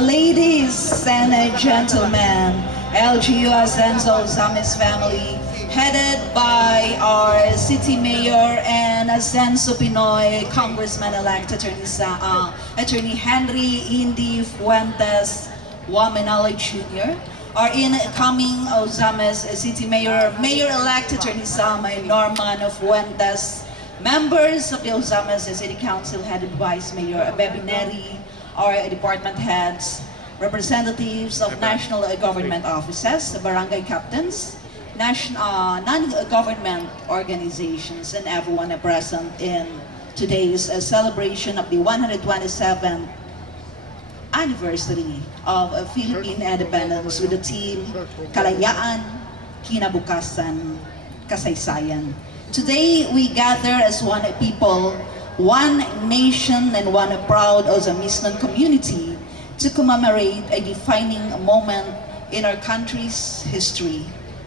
Ladies and gentlemen, LGU Ascenso Ozamiz family, headed by our City Mayor and Ascenso Pinoy Congressman-elect Attorney Henry Indy Fuentes Wamenali Jr., our incoming Ozamiz City Mayor, Mayor-elect Attorney Samay Norman Fuentes, members of the Ozamiz City Council headed by Vice Mayor Bebe Neri, our department heads, representatives of national government offices, barangay captains, non-government organizations, and everyone present in today's celebration of the 127th anniversary of Philippine independence with the theme Kalayaan, Kinabukasan, Kasaysayan. Today we gather as one people, one nation, and one proud Ozamiznon community to commemorate a defining moment in our country's history,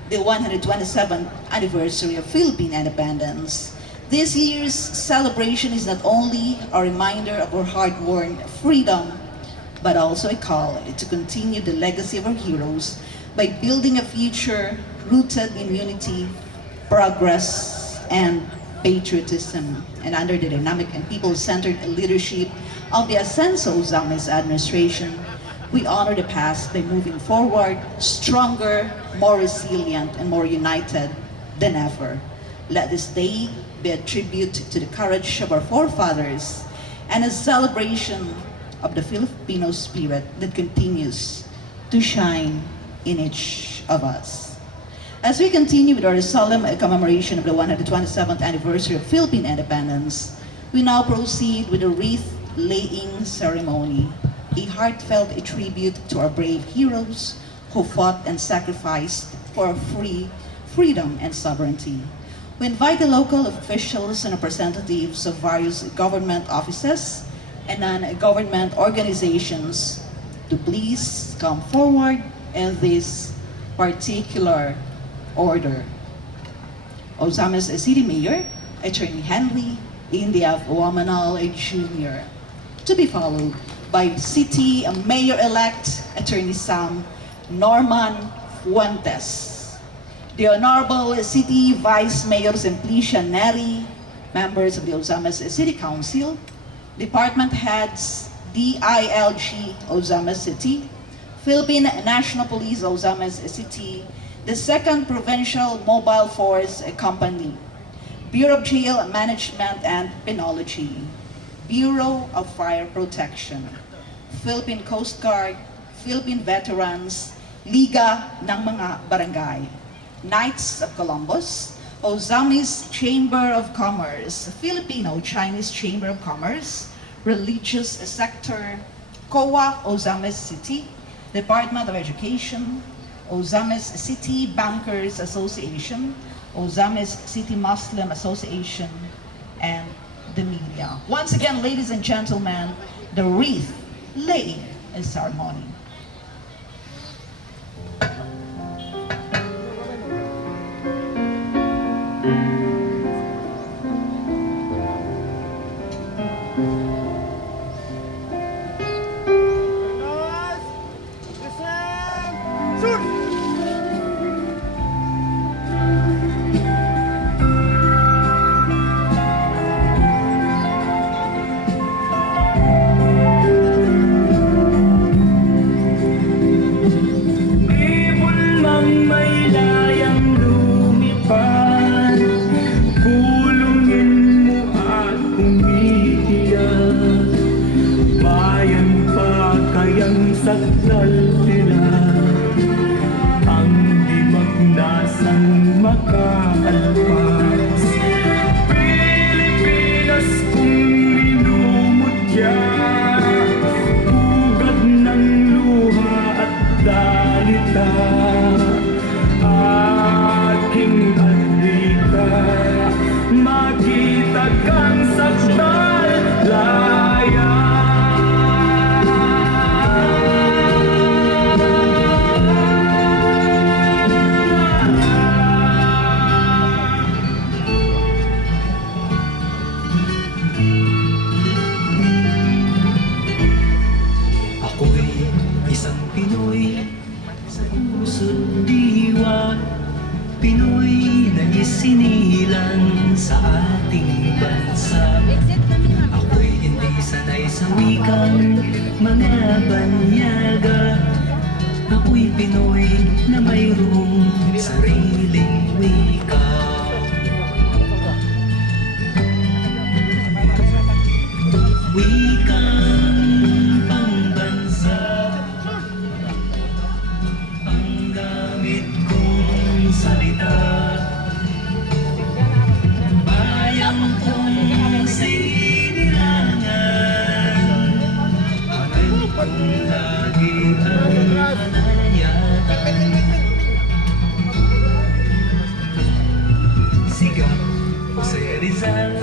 the 127th anniversary of Philippine independence. This year's celebration is not only a reminder of our hard-won freedom, but also a call to continue the legacy of our heroes by building a future rooted in unity, progress, and patriotism, and under the dynamic and people-centered leadership of the Ascenso Ozamiz administration, we honor the past by moving forward stronger, more resilient, and more united than ever. Let this day be a tribute to the courage of our forefathers and a celebration of the Filipino spirit that continues to shine in each of us. As we continue with our solemn commemoration of the 127th anniversary of Philippine independence, we now proceed with the wreath-laying ceremony, a heartfelt tribute to our brave heroes who fought and sacrificed for our freedom and sovereignty. We invite the local officials and representatives of various government offices and non-government organizations to please come forward in this particular order. Ozamiz City Mayor, Attorney Henry Indy Wamenali Jr., to be followed by City Mayor-elect Attorney Sam Norman Fuentes, the Honorable City Vice Mayor Simplicia Neri, members of the Ozamiz City Council, department heads, DILG Ozamiz City, Philippine National Police Ozamiz City, the 2nd Provincial Mobile Force Company, Bureau of Jail Management and Penology, Bureau of Fire Protection, Philippine Coast Guard, Philippine Veterans, Liga ng mga Barangay, Knights of Columbus, Ozamiz Chamber of Commerce, Filipino-Chinese Chamber of Commerce, Religious Sector, COA Ozamiz City, Department of Education, Ozamiz City Bankers Association, Ozamiz City Muslim Association, and the media. Once again, ladies and gentlemen, the wreath-laying ceremony. Sakdal nila ang di magnasang makaalpas. Pilipinas kung minumutya, ugat ng luha at dalita, aking andika, makita kang sakdal laya. Ako'y bansa. Ako'y hindi sanay sa wikang mga banyaga. Ako'y Pinoy na mayroong sariling wika. Wikang pambansa ang gamit kong salita. Bayan kong sinilangan, alam kong lagi ang anayatan. Sigat Jose Rizal,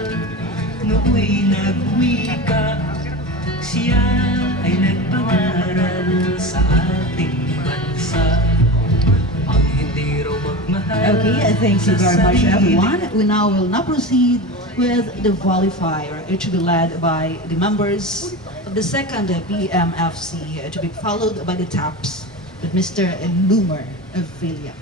nooy nagwika. Siya ay nagpangaral sa ating bansa. Ang hindi raw magmahal. Okay, thank you very sa much, sarili. everyone. We now will now proceed with the volleyfire, it should be led by the members of the second BMFC, to be followed by the taps with Mr. Lumer of Villa.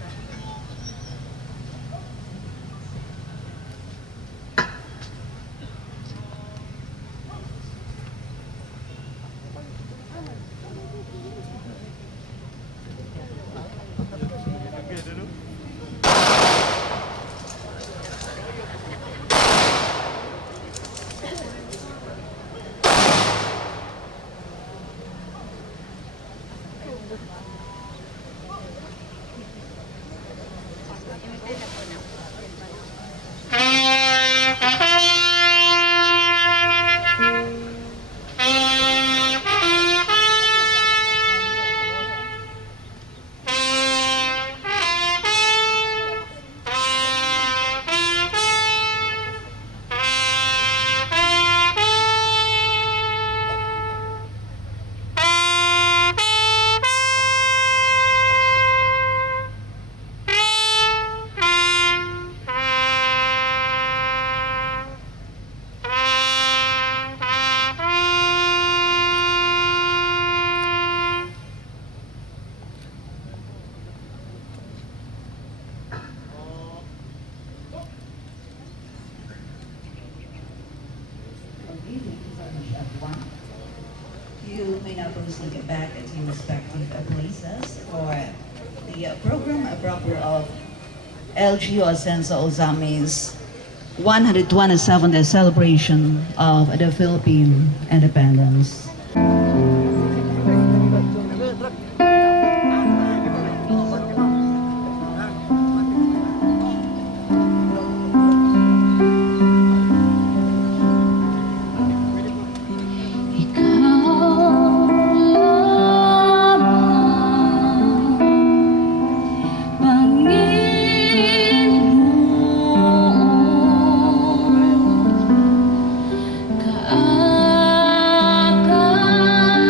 You may now proceed back to your respective places for the program proper of LGU Ascenso Ozamiz 127th celebration of the Philippine independence. Kaagad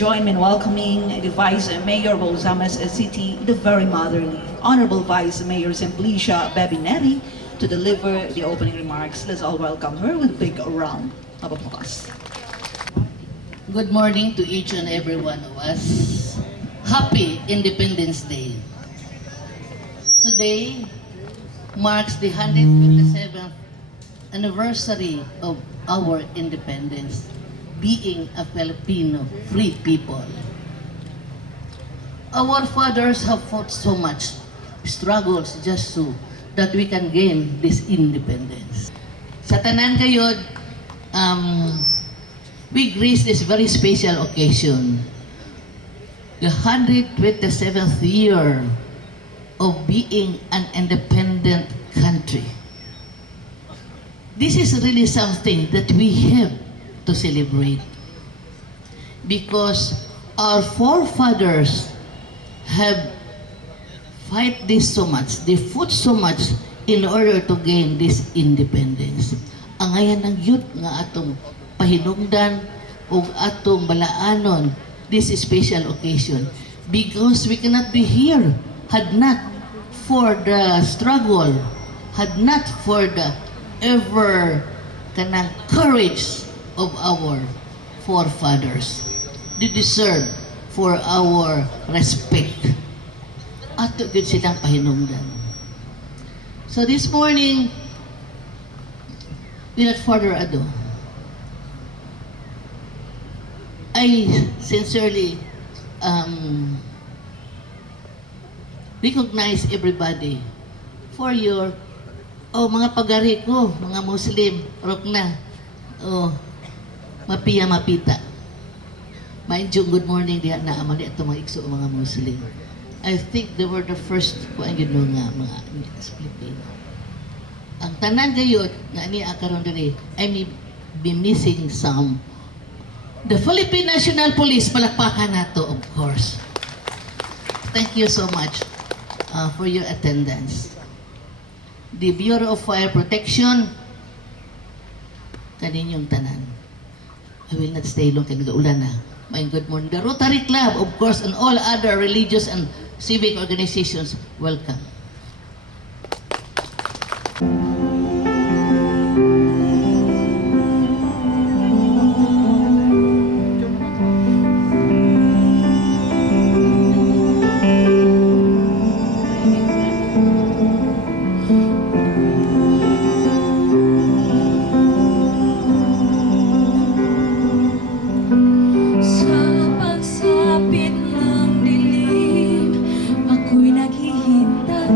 join me in welcoming the Vice Mayor of Ozamiz City, the very motherly, Honorable Vice Mayor Simplicia Bebinetti, to deliver the opening remarks. Let's all welcome her with a big round of applause. Good morning to each and every one of us. Happy Independence Day. Today marks the 127th anniversary of our independence, being a Filipino free people. Our fathers have fought so much struggles just so that we can gain this independence. Sa tanan kayo, we grace this very special occasion, the 127th year of being an independent country. This is really something that we have to celebrate because our forefathers have fight this so much, they fought so much in order to gain this independence. Ang ayan ng youth nga atong pahinungdan o atong balaanon this special occasion because we cannot be here had not for the struggle, had not for the ever kanang courage of our forefathers. They deserve for our respect. Ato gud silang pahinungdan. So this morning, without further ado, I sincerely recognize everybody for your mga pagari ko, mga Muslim, rokna, mapita. Mind you, good morning diha na amali ato mga igso mga Muslim. I think they were the first ko ang yun nga mga Filipino. Ang tanan gayot nga ni akaron diri, I may be missing some. The Philippine National Police, palakpakan nato, of course. Thank you so much for your attendance. The Bureau of Fire Protection, kaninyong tanan. I will not stay long kay nagaulan na. My good morning. The Rotary Club, of course, and all other religious and civic organizations, welcome. Sa pagsapit ng dilim, ako'y naghihintay.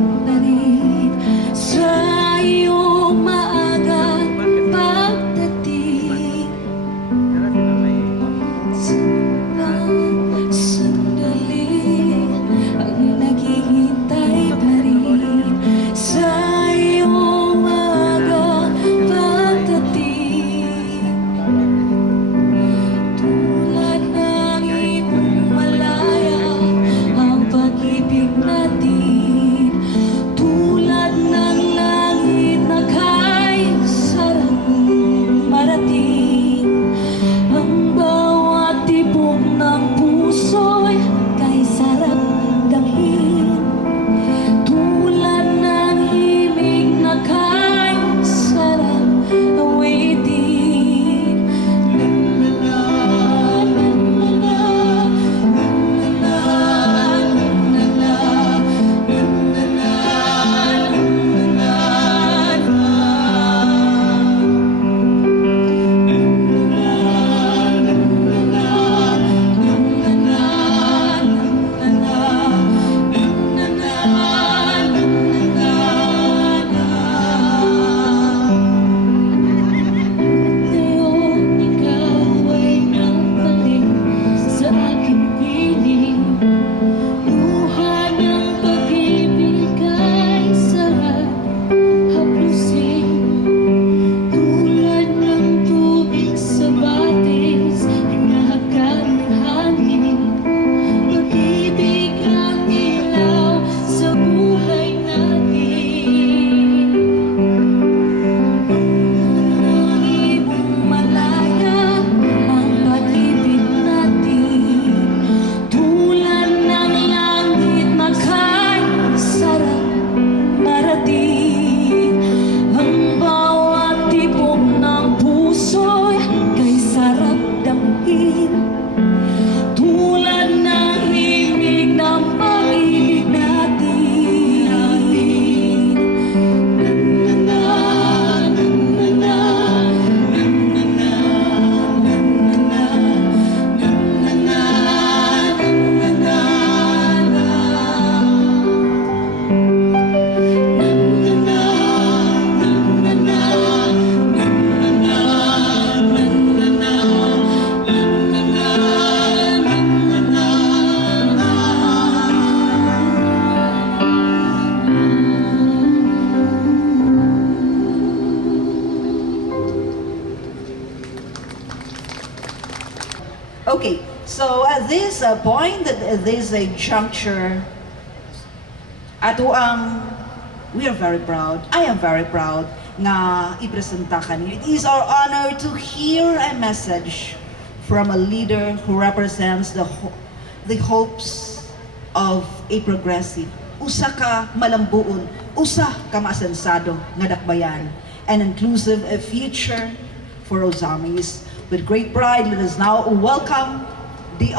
at this point, at this juncture, we are very proud. I am very proud na ipresenta kanyo. It is our honor to hear a message from a leader who represents the hopes of a progressive, usa ka malambuon, usa ka maasansado nga dakbayan, an inclusive future for Ozamiz. With great pride, let us now welcome the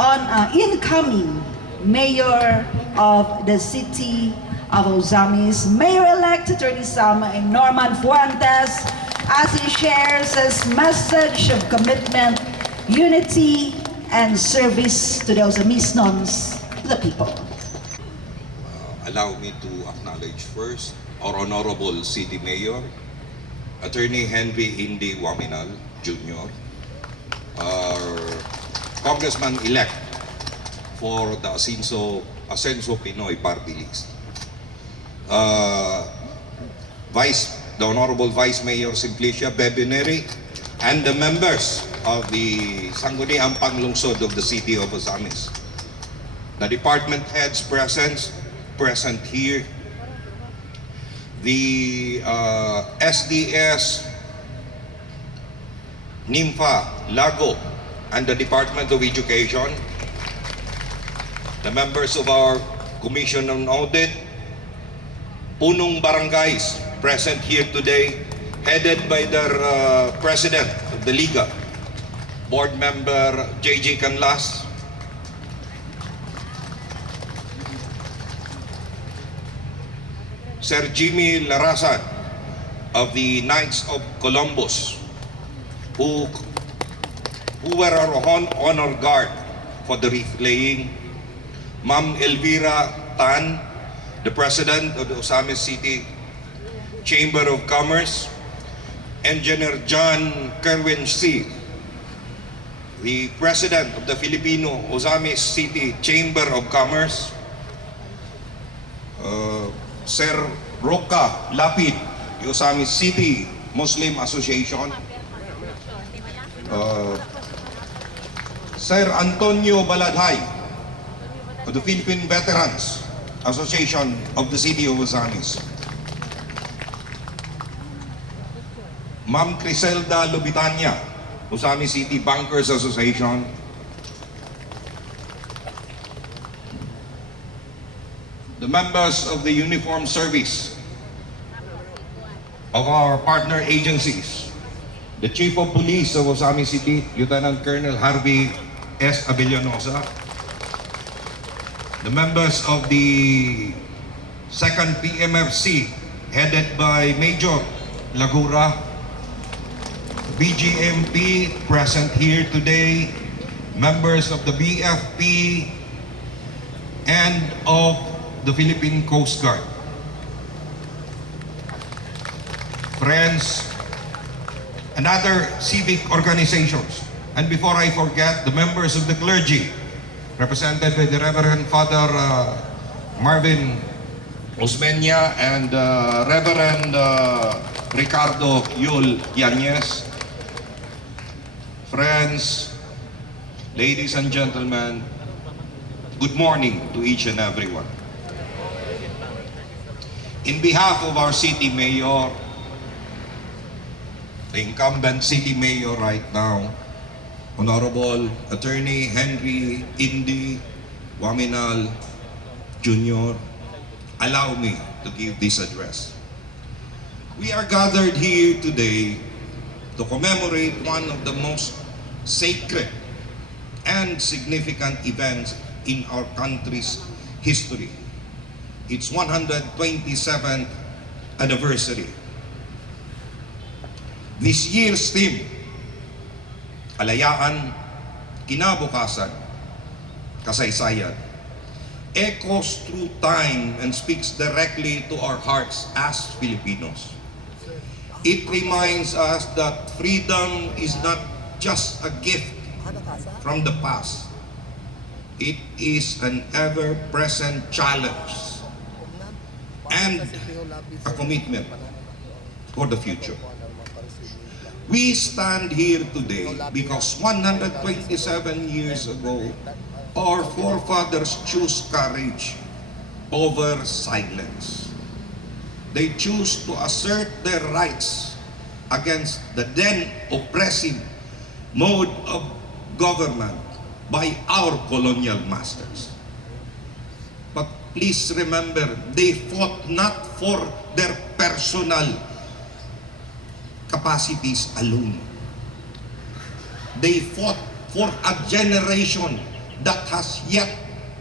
incoming Mayor of the City of Ozamiz, Mayor-elect Attorney Sam Norman Fuentes, as he shares his message of commitment, unity, and service to the Ozamiznos, the people. Allow me to acknowledge first our Honorable City Mayor, Attorney Henry Indy Waminal Jr., our Congressman-elect for the Asenso Pinoy Party List, the Honorable Vice Mayor Simplicia Bebineri, and the members of the Sangguniang Panglungsod of the City of Ozamiz. The department heads present here, the SDS, NIMFA, Lago, and the Department of Education, the members of our Commission on Audit, punong barangays present here today, headed by their President of the Liga, Board Member JJ Canlas, Sir Jimmy Larasan of the Knights of Columbus, who were our honor guard for the wreath laying, Ma'am Elvira Tan, the President of the Ozamiz City Chamber of Commerce, Engineer John Kerwin C., the President of the Filipino Ozamiz City Chamber of Commerce, Sir Roca Lapid, the Ozamiz City Muslim Association, Sir Antonio Baladhay of the Philippine Veterans Association of the City of Ozamiz, Ma'am Criselda Lubitania, Ozamiz City Bankers Association, the members of the uniform service of our partner agencies, the Chief of Police of Ozamiz City, Lieutenant Colonel Harvey S. Avellanosa, the members of the 2nd PMFC, headed by Major Lagura, BGMP present here today, members of the BFP, and of the Philippine Coast Guard. Friends, and other civic organizations. And before I forget, the members of the clergy, represented by the Reverend Father Marvin Osmeña and Reverend Ricardo Yul Yanez. Friends, ladies and gentlemen, good morning to each and everyone. In behalf of our city mayor, the incumbent city mayor right now, Honorable Attorney Henry Indy Waminal Jr., allow me to give this address. We are gathered here today to commemorate one of the most sacred and significant events in our country's history, its 127th anniversary. This year's theme, kalayaan, kinabukasan, kasaysayan, echoes through time and speaks directly to our hearts as Filipinos. It reminds us that freedom is not just a gift from the past. It is an ever-present challenge and a commitment for the future. We stand here today because 127 years ago, our forefathers choose courage over silence. They choose to assert their rights against the then oppressive mode of government by our colonial masters. But please remember, they fought not for their personal capacities alone. They fought for a generation that has yet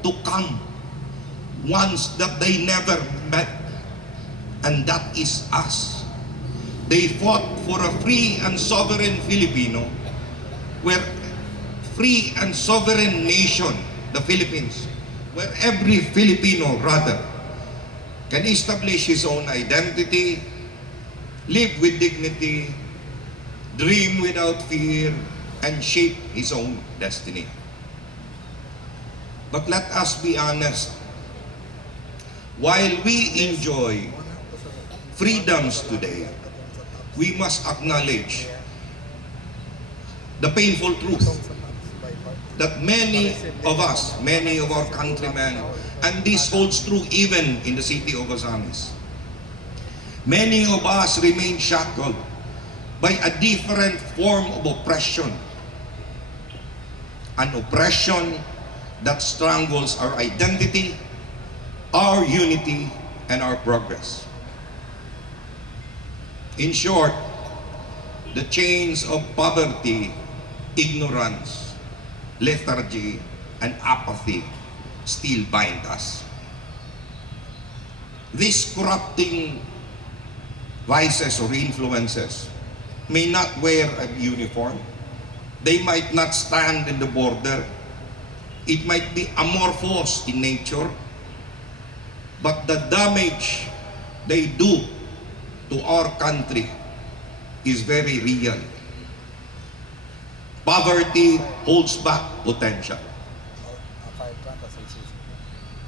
to come, ones that they never met, and that is us. They fought for a free and sovereign Filipino, where free and sovereign nation, the Philippines, where every Filipino rather can establish his own identity, live with dignity, dream without fear, and shape his own destiny. But let us be honest, while we enjoy freedoms today, we must acknowledge the painful truth that many of us, many of our countrymen, and this holds true even in the city of Ozamiz, many of us remain shackled by a different form of oppression, an oppression that strangles our identity, our unity, and our progress. In short, the chains of poverty, ignorance, lethargy, and apathy still bind us. These corrupting vices or influences may not wear a uniform. They might not stand in the border. It might be amorphous in nature, but the damage they do to our country is very real. Poverty holds back potential.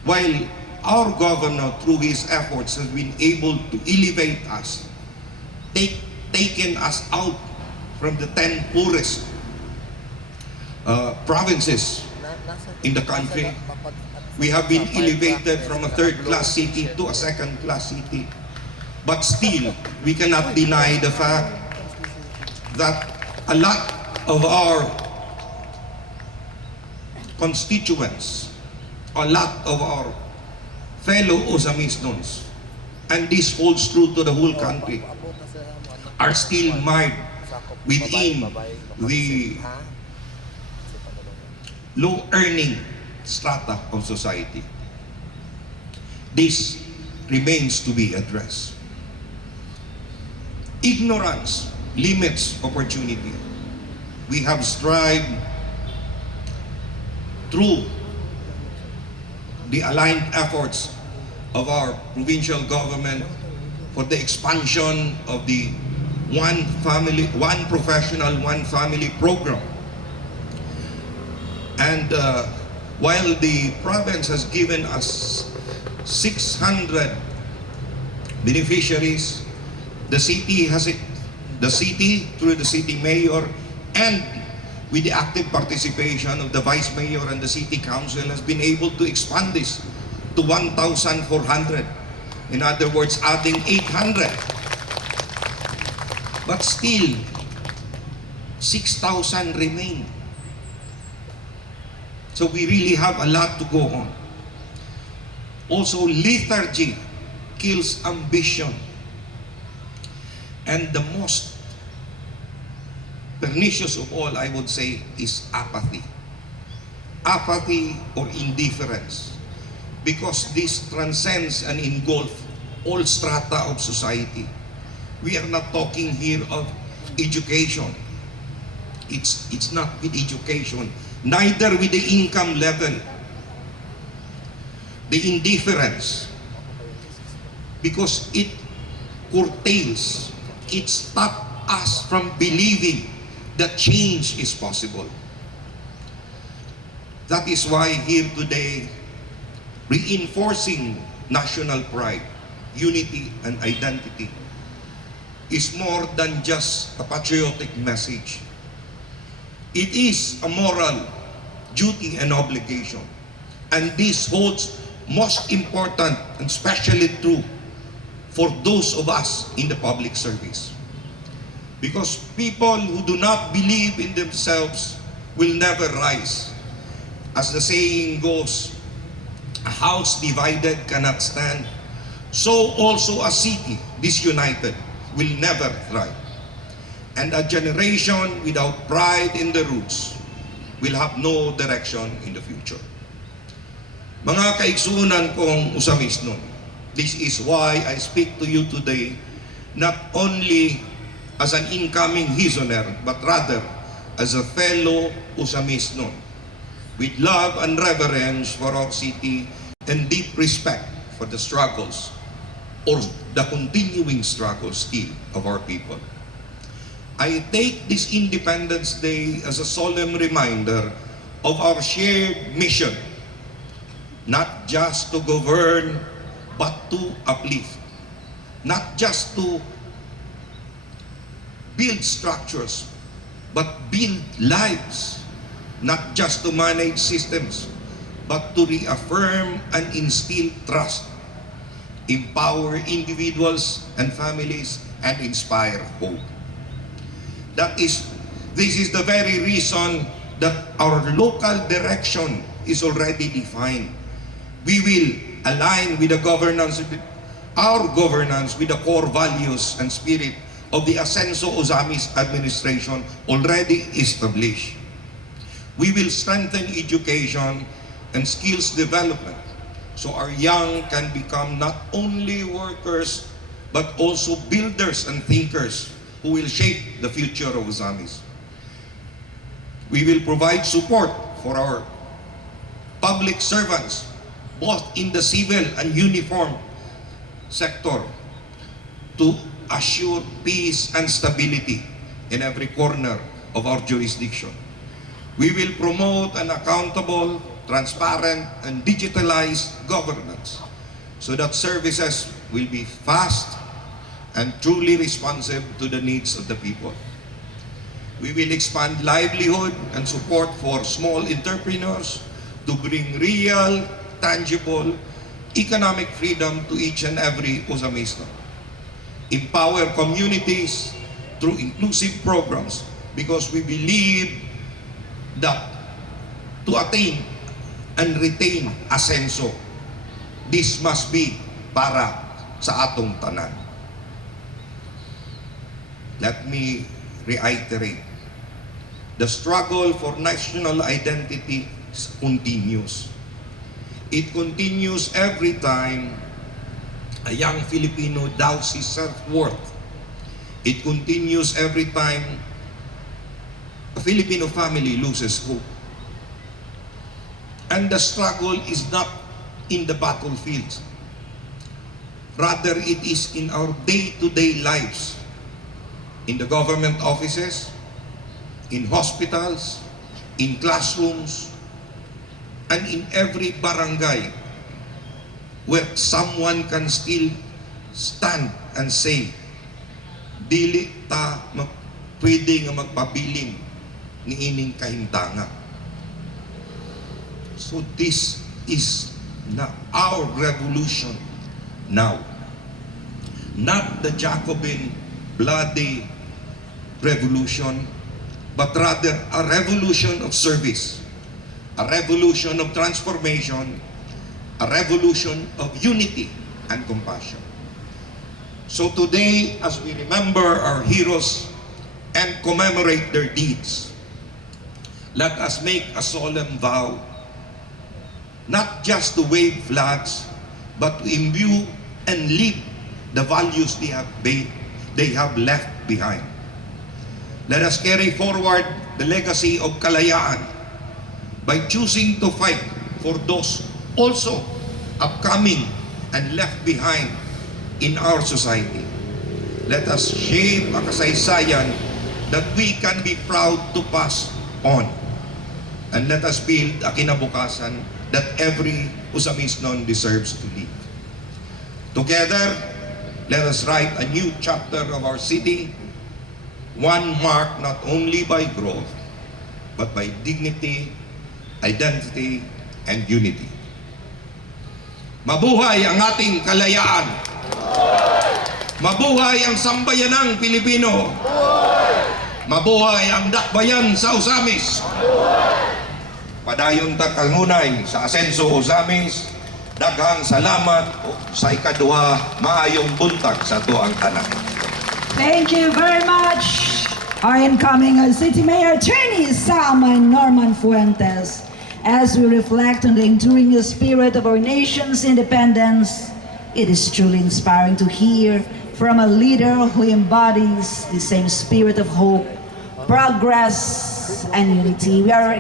While our governor, through his efforts, has been able to elevate us, taken us out from the 10 poorest provinces in the country. We have been elevated from a third-class city to a second-class city. But still, we cannot deny the fact that a lot of our constituents, a lot of our fellow Ozamiznos, and this holds true to the whole country, are still marred within the low-earning strata of society. This remains to be addressed. Ignorance limits opportunity. We have strived through the aligned efforts of our provincial government for the expansion of the one family, one professional, one family program. And while the province has given us 600 beneficiaries, the city through the city mayor and with the active participation of the vice mayor and the city council has been able to expand this to 1,400. In other words, adding 800. But still, 6,000 remain. So we really have a lot to go on. Also, lethargy kills ambition. And the most pernicious of all, I would say, is apathy. Apathy or indifference. Because this transcends and engulfs all strata of society. We are not talking here of education. It's not with education, neither with the income level. The indifference, because it curtails, it stops us from believing that change is possible. That is why here today, reinforcing national pride, unity, and identity is more than just a patriotic message. It is a moral duty and obligation. And this holds most important and especially true for those of us in the public service. Because people who do not believe in themselves will never rise. As the saying goes, a house divided cannot stand. So also a city disunited will never thrive. And a generation without pride in the roots will have no direction in the future. Mga kaigsunan kong Ozamiz nun, this is why I speak to you today, not only as an incoming Hizoner, but rather as a fellow Ozamiz nun, with love and reverence for our city and deep respect for the struggles or the continuing struggles still of our people. I take this Independence Day as a solemn reminder of our shared mission, not just to govern, but to uplift. Not just to build structures, but build lives. Not just to manage systems, but to reaffirm and instill trust, empower individuals and families, and inspire hope. This is the very reason that our local direction is already defined. We will align with the governance, our governance with the core values and spirit of the Ascenso Ozamiz administration already established. We will strengthen education and skills development so our young can become not only workers but also builders and thinkers who will shape the future of Ozamiz. We will provide support for our public servants, both in the civil and uniform sector, to assure peace and stability in every corner of our jurisdiction. We will promote an accountable, transparent, and digitalized governance so that services will be fast and truly responsive to the needs of the people. We will expand livelihood and support for small entrepreneurs to bring real, tangible economic freedom to each and every Ozamizno. Empower communities through inclusive programs because we believe that to attain and retain Ascenso, this must be para sa atong tanan. Let me reiterate, the struggle for national identity continues. It continues every time a young Filipino doubts his self-worth. It continues every time a Filipino family loses hope. And the struggle is not in the battlefield. Rather, it is in our day-to-day lives, in the government offices, in hospitals, in classrooms, and in every barangay where someone can still stand and say, dili ta pwede nga magpabiling ni ining kahimtanga. So this is our revolution now. Not the Jacobin bloody revolution, but rather a revolution of service, a revolution of transformation, a revolution of unity and compassion. So today, as we remember our heroes and commemorate their deeds, let us make a solemn vow not just to wave flags, but to imbue and live the values they have left behind. Let us carry forward the legacy of kalayaan by choosing to fight for those also upcoming and left behind in our society. Let us shape a kasaysayan that we can be proud to pass on. And let us build a kinabukasan that every Ozamiznon deserves to live. Together, let us write a new chapter of our city, one marked not only by growth, but by dignity, identity, and unity. Mabuhay ang ating kalayaan! Mabuhay ang sambayanang Pilipino! Mabuhay ang dakbayan sa Ozamiz! Padayon ta kanunay sa asenso Ozamiz, daghang salamat sa ikaduha, maayong buntag sa tuang tanan. Thank you very much, our incoming City Mayor Attorney Salman Norman Fuentes. As we reflect on the enduring spirit of our nation's independence, it is truly inspiring to hear from a leader who embodies the same spirit of hope, progress, and unity. We are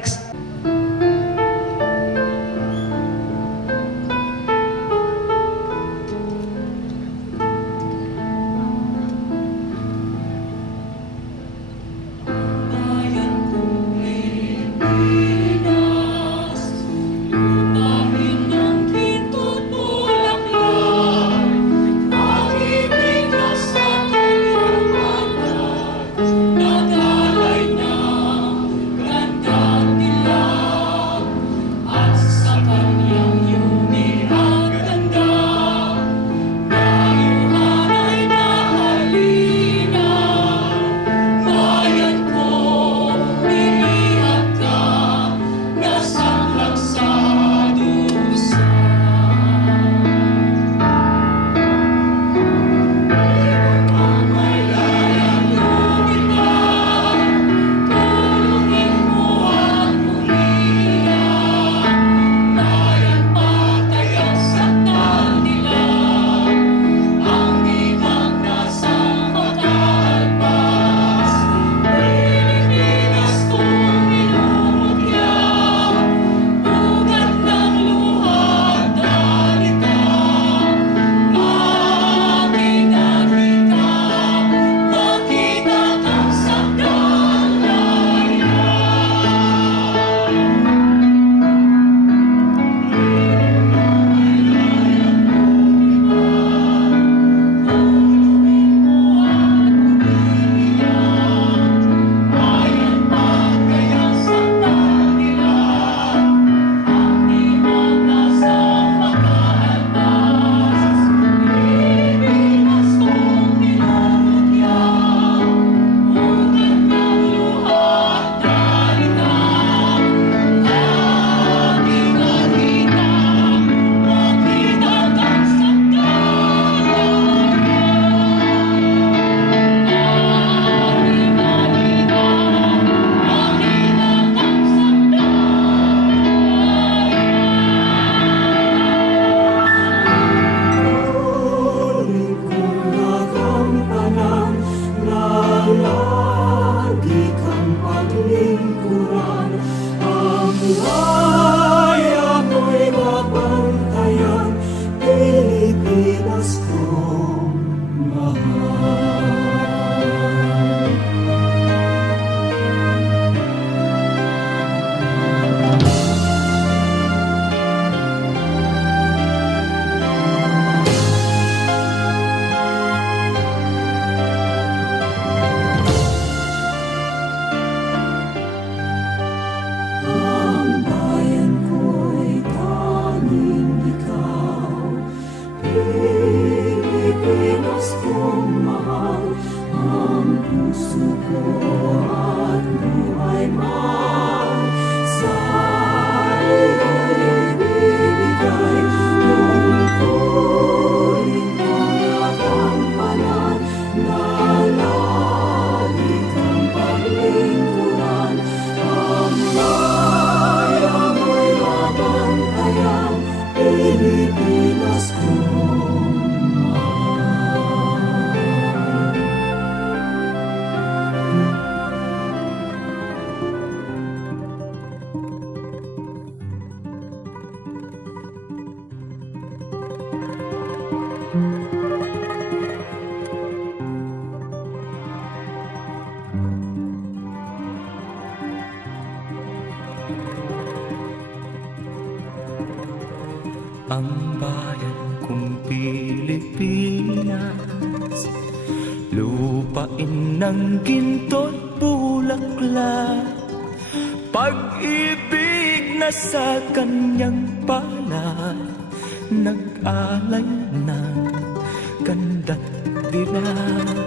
ang bayan kong Pilipinas, lupain ng ginto't bulaklak, pag-ibig na sa kanyang palad, nag-alay ng ganda't dilag.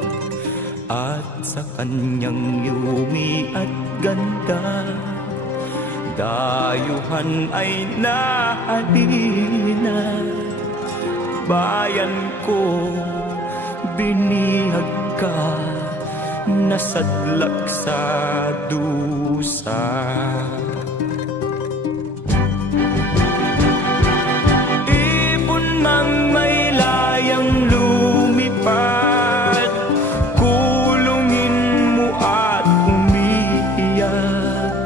At sa kanyang yumi at ganda, dayuhan ay nahalina. Bayan ko, binihag ka, nasadlak sa dusa. Ibon mang may layang lumipad, kulungin mo at umiiyak.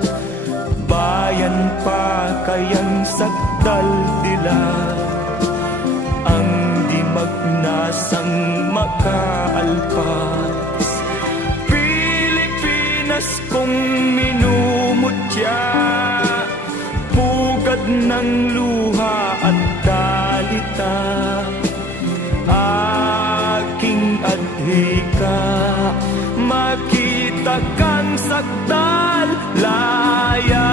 Bayan pa kayang sakdal dilag, ang di magnasang makaalpas. Pilipinas kong minumutya, pugad ng luha at dalita. Aking adhika, makita kang sakdal laya.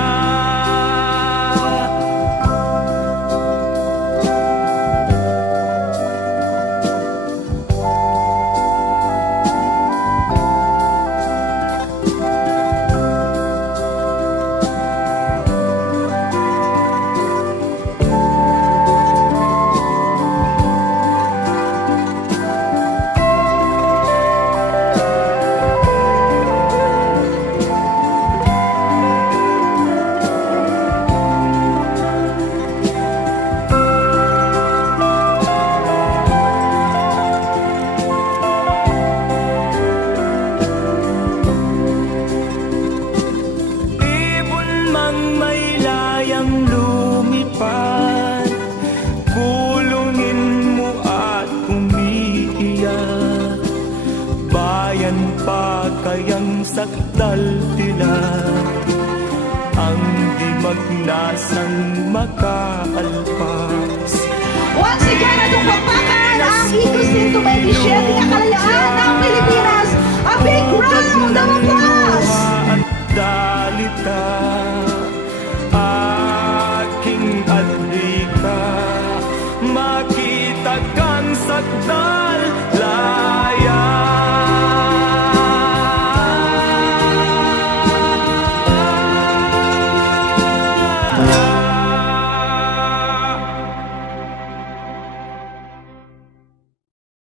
Kayang sakdal dilag, ang di magnasang makaalpas. Once again, atong pagpakan ang ikusin to may isyete nga kalayaan ng Pilipinas. A big round of applause! At dalita, aking adhika, makita kang sakdal laya.